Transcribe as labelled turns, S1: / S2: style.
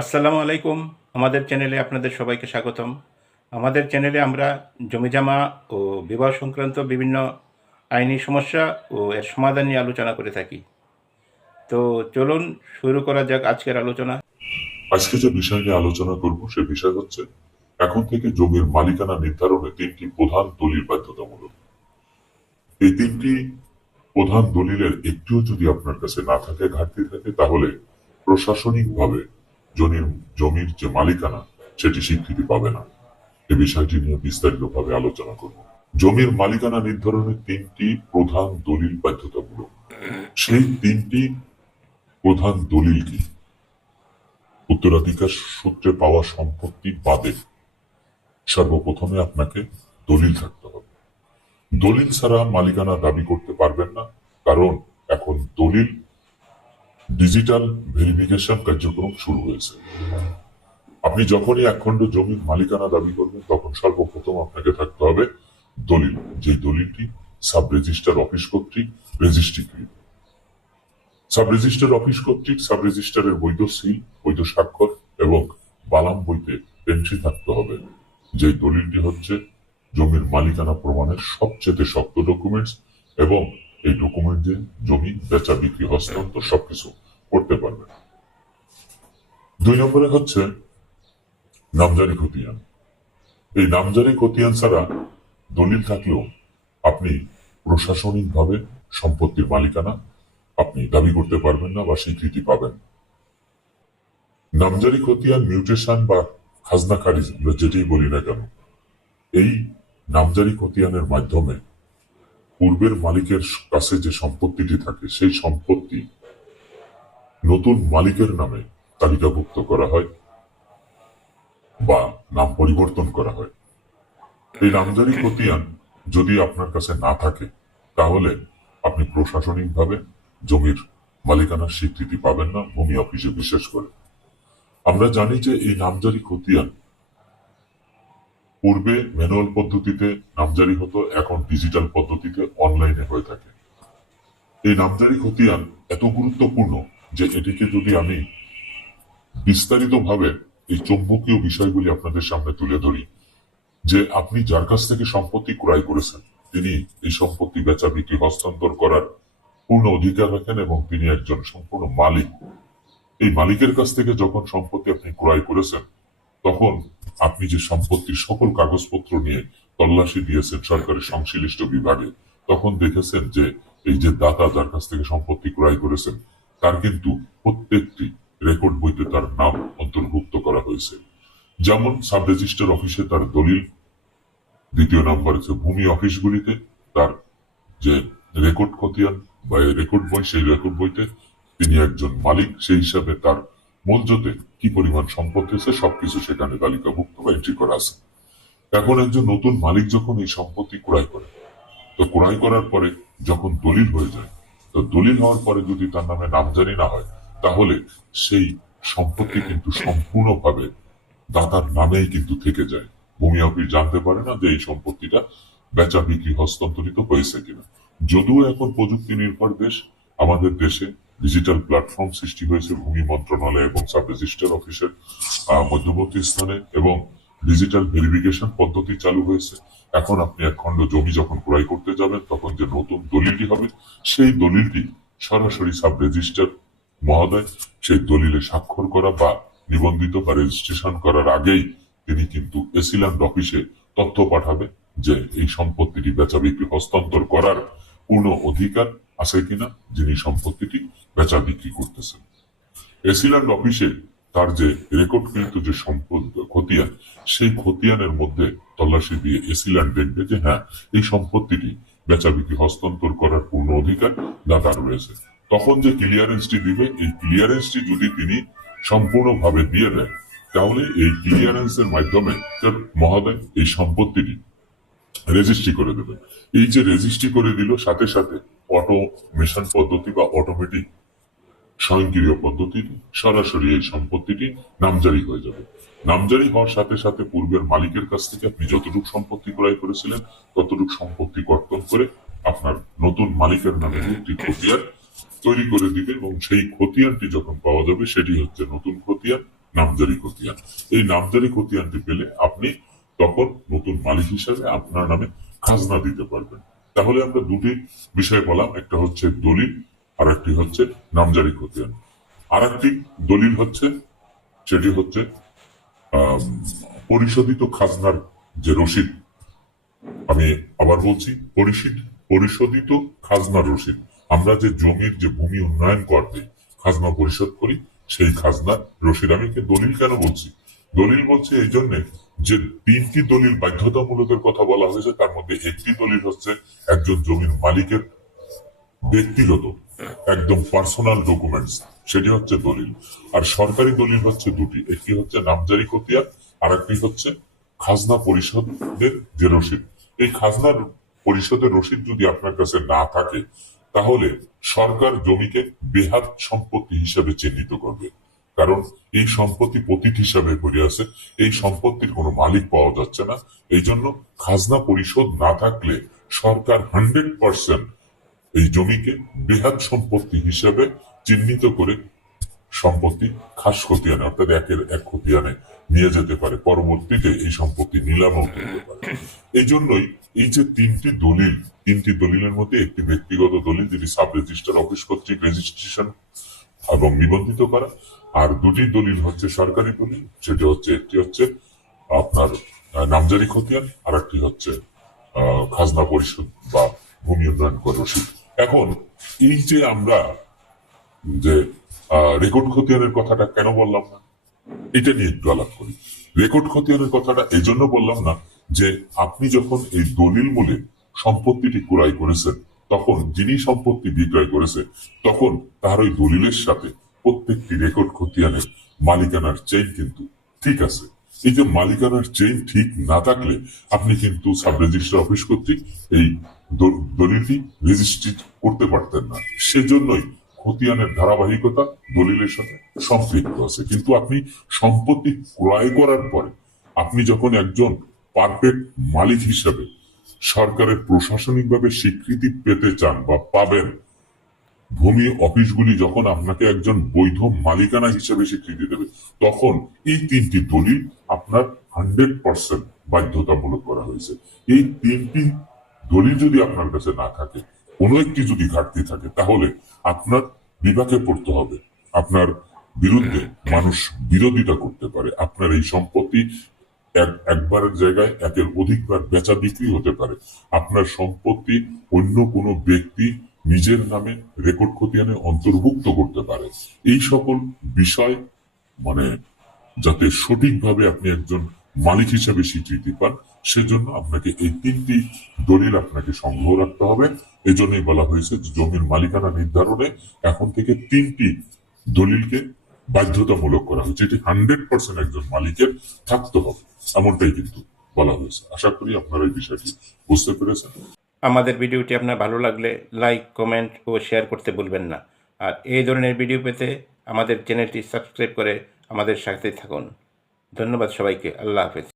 S1: আসসালামু আলাইকুম আমাদের চ্যানেলে আপনাদের সবাইকে স্বাগতম আমাদের চ্যানেলে আমরা জমিজামা ও বিবাহ সংক্রান্ত বিভিন্ন আইনি সমস্যা ও এর সমাধান নিয়ে আলোচনা করে থাকি তো চলুন শুরু করা যাক আজকের আলোচনা
S2: আজকে যে বিষয় নিয়ে আলোচনা করব সে বিষয় হচ্ছে এখন থেকে জমির মালিকানা নির্ধারণে তিনটি প্রধান দলিল বাধ্যতামূলক এই তিনটি প্রধান দলিলের একটিও যদি আপনার কাছে না থাকে ঘাটতি থাকে তাহলে প্রশাসনিকভাবে জমির যে মালিকানা সেটি স্বীকৃতি পাবে না এ বিষয়টি নিয়ে বিস্তারিত ভাবে আলোচনা করব জমির মালিকানা নির্ধারণের তিনটি প্রধান দলিল বাধ্যতামূলক সেই তিনটি প্রধান দলিল কি উত্তরাধিকার সূত্রে পাওয়া সম্পত্তি বাদে সর্বপ্রথমে আপনাকে দলিল থাকতে হবে দলিল ছাড়া মালিকানা দাবি করতে পারবেন না কারণ এখন দলিল ডিজিটাল ভেরিফিকেশন কার্যক্রম শুরু হয়েছে আপনি যখনই একখণ্ড জমির মালিকানা দাবি করবেন তখন সর্বপ্রথম আপনাকে থাকতে হবে দলিল যে দলিলটি সাব রেজিস্টার অফিস কর্তৃক রেজিস্ট্রিকৃত সাব রেজিস্টার অফিস কর্তৃক সাব রেজিস্টারের বৈধ সিল বৈধ স্বাক্ষর এবং বালাম বইতে এন্ট্রি থাকতে হবে যে দলিলটি হচ্ছে জমির মালিকানা প্রমাণের সবচেয়ে শক্ত ডকুমেন্টস এবং এই ডকুমেন্ট দিয়ে জমি বেচা বিক্রি হস্তান্তর সবকিছু করতে পারবে দুই নম্বরে হচ্ছে নামজারি খতিয়ান এই নামজারি খতিয়ান ছাড়া দলিল থাকলেও আপনি প্রশাসনিকভাবে সম্পত্তির মালিকানা আপনি দাবি করতে পারবেন না বা স্বীকৃতি পাবেন নামজারি খতিয়ান মিউটেশন বা খাজনা খারিজ আমরা যেটাই বলি না কেন এই নামজারি খতিয়ানের মাধ্যমে পূর্বের মালিকের কাছে যে সম্পত্তিটি থাকে সেই সম্পত্তি নতুন মালিকের নামে তালিকাভুক্ত করা হয় বা নাম পরিবর্তন করা হয় এই নামজারি খতিয়ান যদি আপনার কাছে না থাকে তাহলে আপনি প্রশাসনিকভাবে জমির মালিকানার স্বীকৃতি পাবেন না ভূমি অফিসে বিশেষ করে আমরা জানি যে এই নামজারি খতিয়ান পূর্বে ম্যানুয়াল পদ্ধতিতে নামজারি হতো এখন ডিজিটাল পদ্ধতিতে অনলাইনে হয়ে থাকে এই নামজারি খতিয়ান এত গুরুত্বপূর্ণ যে এটিকে যদি আমি বিস্তারিতভাবে এই চৌম্বকীয় বিষয়গুলি আপনাদের সামনে তুলে ধরি যে আপনি যার কাছ থেকে সম্পত্তি ক্রয় করেছেন তিনি এই সম্পত্তি বেচা বিক্রি হস্তান্তর করার পূর্ণ অধিকার রাখেন এবং তিনি একজন সম্পূর্ণ মালিক এই মালিকের কাছ থেকে যখন সম্পত্তি আপনি ক্রয় করেছেন তখন আপনি যে সম্পত্তির সকল কাগজপত্র নিয়ে তল্লাশি দিয়েছেন সরকারের সংশ্লিষ্ট বিভাগে তখন দেখেছেন যে এই যে দাতা যার কাছ থেকে সম্পত্তি ক্রয় করেছেন তার কিন্তু প্রত্যেকটি রেকর্ড বইতে তার নাম অন্তর্ভুক্ত করা হয়েছে যেমন সাব রেজিস্টার অফিসে তার দলিল দ্বিতীয় নাম্বার হচ্ছে ভূমি অফিসগুলিতে তার যে রেকর্ড কতিয়ান বা রেকর্ড বই সেই রেকর্ড বইতে তিনি একজন মালিক সেই হিসাবে তার মূলজতে কি পরিমাণ সম্পদ হয়েছে সবকিছু সেখানে তালিকাভুক্ত বা এন্ট্রি করা আছে এখন একজন নতুন মালিক যখন এই সম্পত্তি ক্রয় করে তো ক্রয় করার পরে যখন দলিল হয়ে যায় তো দলিল হওয়ার পরে যদি তার নামে নামজারি না হয় তাহলে সেই সম্পত্তি কিন্তু সম্পূর্ণভাবে দাতার নামেই কিন্তু থেকে যায় ভূমি অফিস জানতে পারে না যে এই সম্পত্তিটা বেচা বিক্রি হস্তান্তরিত হয়েছে কিনা যদিও এখন প্রযুক্তি নির্ভর দেশ আমাদের দেশে ডিজিটাল প্ল্যাটফর্ম সৃষ্টি হয়েছে ভূমি মন্ত্রণালয় এবং সাব রেজিস্টার অফিসের মধ্যবর্তী স্থানে এবং ডিজিটাল ভেরিফিকেশন পদ্ধতি চালু হয়েছে এখন আপনি এক খণ্ড জমি যখন ক্রয় করতে যাবেন তখন যে নতুন দলিলটি হবে সেই দলিলটি সরাসরি সাব রেজিস্টার মহোদয় সেই দলিলে স্বাক্ষর করা বা নিবন্ধিত বা রেজিস্ট্রেশন করার আগেই তিনি কিন্তু এসিল্যান্ড অফিসে তথ্য পাঠাবে যে এই সম্পত্তিটি বেচা বিক্রি হস্তান্তর করার পূর্ণ অধিকার আছে কিনা যিনি সম্পত্তিটি বেচা বিক্রি করতেছেন এসিল্যান্ড অফিসে তার যে রেকর্ডকৃত যে সম্পদ খতিয়ান সেই খতিয়ানের মধ্যে তল্লাশি দিয়ে এসিল্যান্ড দেখবে যে হ্যাঁ এই সম্পত্তিটি বেচা বিক্রি হস্তান্তর করার পূর্ণ অধিকার দাদার রয়েছে তখন যে ক্লিয়ারেন্সটি দিবে এই ক্লিয়ারেন্সটি যদি তিনি সম্পূর্ণভাবে দিয়ে দেন তাহলে এই ক্লিয়ারেন্স এর মাধ্যমে তার মহাদয় এই সম্পত্তিটি রেজিস্ট্রি করে দেবে এই যে রেজিস্ট্রি করে দিল সাথে সাথে অটোমেশন পদ্ধতি বা অটোমেটিক স্বয়ংক্রিয় পদ্ধতির সরাসরি এই সম্পত্তিটি নামজারি হয়ে যাবে নামজারি হওয়ার সাথে সাথে পূর্বের মালিকের কাছ থেকে আপনি যতটুকু সম্পত্তি ক্রয় করেছিলেন ততটুকু সম্পত্তি কর্তন করে আপনার নতুন মালিকের নামে একটি খতিয়ান তৈরি করে দিবে এবং সেই খতিয়ানটি যখন পাওয়া যাবে সেটি হচ্ছে নতুন খতিয়ান নামজারি খতিয়ান এই নামজারি খতিয়ানটি পেলে আপনি তখন নতুন মালিক হিসাবে আপনার নামে খাজনা দিতে পারবেন তাহলে আমরা দুটি বিষয় বললাম একটা হচ্ছে দলিল আর একটি হচ্ছে নামজারি খতিয়ান আর একটি দলিল হচ্ছে সেটি হচ্ছে পরিশোধিত খাজনার যে রসিদ আমি আবার বলছি পরিশিদ পরিশোধিত খাজনার রসিদ আমরা যে জমির যে ভূমি উন্নয়ন করতে খাজনা পরিশোধ করি সেই খাজনার রসিদ আমি দলিল কেন বলছি দলিল বলছি এই জন্যে যে তিনটি দলিল বাধ্যতামূলকের কথা বলা হয়েছে তার মধ্যে একটি দলিল হচ্ছে একজন জমির মালিকের ব্যক্তিগত একদম পার্সোনাল ডকুমেন্টস সেটি হচ্ছে দলিল আর সরকারি দলিল হচ্ছে দুটি একটি হচ্ছে নামজারি খতিয়ান আর একটি হচ্ছে খাজনা পরিষদের যে রসিদ এই খাজনার পরিষদের রসিদ যদি আপনার কাছে না থাকে তাহলে সরকার জমিকে বেহাত সম্পত্তি হিসাবে চিহ্নিত করবে কারণ এই সম্পত্তি পতীত হিসাবে পড়ে আছে এই সম্পত্তির কোনো মালিক পাওয়া যাচ্ছে না এই জন্য খাজনা পরিষদ না থাকলে সরকার হান্ড্রেড পার্সেন্ট এই জমিকে বৃহৎ সম্পত্তি হিসেবে চিহ্নিত করে সম্পত্তি খাস খতিয়ানে অর্থাৎ একের এক খতিয়ানে নিয়ে যেতে পারে পরবর্তীতে এই সম্পত্তি নিলাম এই জন্যই এই যে তিনটি দলিল তিনটি দলিলের মধ্যে একটি ব্যক্তিগত দলিল যেটি সাব রেজিস্টার অফিস কর্তৃক রেজিস্ট্রেশন এবং নিবন্ধিত করা আর দুটি দলিল হচ্ছে সরকারি দলিল সেটি হচ্ছে একটি হচ্ছে আপনার নামজারি খতিয়ান আর একটি হচ্ছে খাজনা পরিশোধ বা ভূমি উন্নয়ন করে রসিদ এখন এই যে আমরা যে রেকর্ড খতিয়ানের কথাটা কেন বললাম না এটা নিয়ে একটু আলাপ করি রেকর্ড খতিয়ানের কথাটা এই জন্য বললাম না যে আপনি যখন এই দলিল মূলে সম্পত্তিটি ক্রয় করেছেন তখন যিনি সম্পত্তি বিক্রয় করেছে তখন তার ওই দলিলের সাথে প্রত্যেকটি রেকর্ড খতিয়ানের মালিকানার চেইন কিন্তু ঠিক আছে এই যে মালিকানার চেইন ঠিক না থাকলে আপনি কিন্তু সাব রেজিস্ট্রার অফিস কর্তৃক এই দলিলটি রেজিস্ট্রিট করতে পারতেন না সেজন্যই খতিয়ানের ধারাবাহিকতা দলিলের সাথে সম্পৃক্ত আছে কিন্তু আপনি সম্পত্তি ক্রয় করার পরে আপনি যখন একজন পারফেক্ট মালিক হিসাবে সরকারের প্রশাসনিকভাবে স্বীকৃতি পেতে চান বা পাবেন ভূমি অফিসগুলি যখন আপনাকে একজন বৈধ মালিকানা হিসেবে স্বীকৃতি দেবে তখন এই তিনটি দলিল আপনার হান্ড্রেড পার্সেন্ট বাধ্যতামূলক করা হয়েছে এই তিনটি দলিল যদি আপনার কাছে না থাকে কোনো একটি যদি ঘাটতি থাকে তাহলে আপনার বিপাকে পড়তে হবে আপনার বিরুদ্ধে মানুষ বিরোধিতা করতে পারে আপনার এই সম্পত্তি একবারের জায়গায় একের অধিকবার বেচা বিক্রি হতে পারে আপনার সম্পত্তি অন্য কোনো ব্যক্তি নিজের নামে রেকর্ড খতিয়ানে অন্তর্ভুক্ত করতে পারে এই সকল বিষয় মানে যাতে সঠিকভাবে আপনি একজন মালিক হিসাবে স্বীকৃতি পান সেজন্য আপনাকে এই তিনটি দলিল আপনাকে সংগ্রহ রাখতে হবে এই জন্যই বলা হয়েছে যে জমির মালিকানা নির্ধারণে এখন থেকে তিনটি দলিলকে বাধ্যতামূলক করা হয়েছে এটি হান্ড্রেড পার্সেন্ট একজন মালিকের থাকতে হবে এমনটাই কিন্তু বলা হয়েছে আশা করি আপনারা এই বিষয়টি বুঝতে পেরেছেন
S1: আমাদের ভিডিওটি আপনার ভালো লাগলে লাইক কমেন্ট ও শেয়ার করতে ভুলবেন না আর এই ধরনের ভিডিও পেতে আমাদের চ্যানেলটি সাবস্ক্রাইব করে আমাদের সাথে থাকুন ধন্যবাদ সবাইকে আল্লাহ হাফেজ